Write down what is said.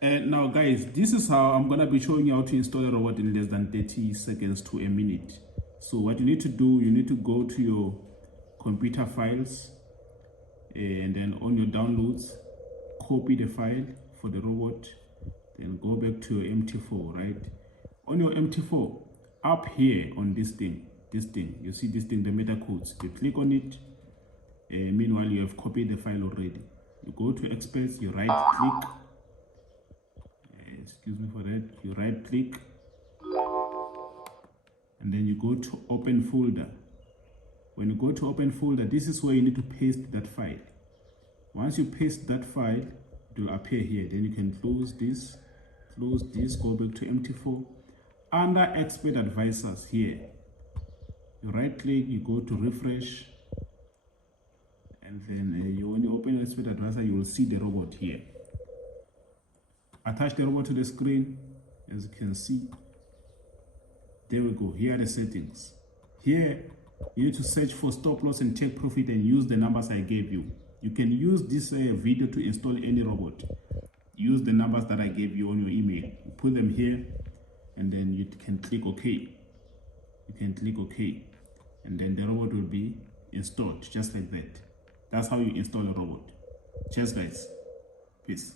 And now guys, this is how I'm gonna be showing you how to install a robot in less than 30 seconds to a minute. So what you need to do, you need to go to your computer files, and then on your downloads, copy the file for the robot, then go back to your MT4, right? On your MT4, up here on this thing, you see this thing, the meta codes, you click on it. Meanwhile, you have copied the file already. You go to experts, you right click, excuse me for that, you right click, and then you go to open folder. When you go to open folder, this is where you need to paste that file. Once you paste that file, it will appear here. Then you can close this, go back to MT4. Under expert advisors here, you right click, you go to refresh, and then when you open expert advisor, you will see the robot here. Attach the robot to the screen. As you can see, there we go. Here are the settings. Here you need to search for stop loss and take profit and use the numbers I gave you. You can use this video to install any robot. Use the numbers that I gave you on your email. You put them here, and then you can click OK. You can click OK, and then the robot will be installed just like that. That's how you install a robot. Cheers guys. Peace.